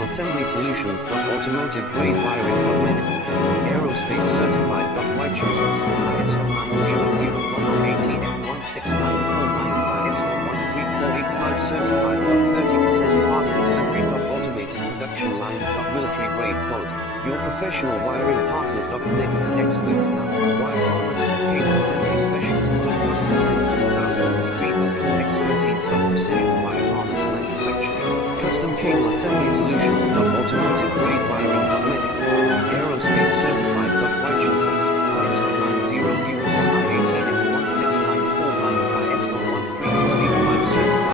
Cable Assembly Solutions. Automotive Grade Wiring. Medical, Aerospace Certified. White chooses ISO 900118 F16949 ISO 13485 Certified. 30% faster delivery. Automated production lines. Military grade quality. Your professional wiring partner. Connect with experts now. Wire harness and cable assembly specialist. Trusted since 2003. Expertise. Precision wire harness manufacturing. Custom cable assembly solutions. Automotive grade wiring. Medical, aerospace certified. White chooses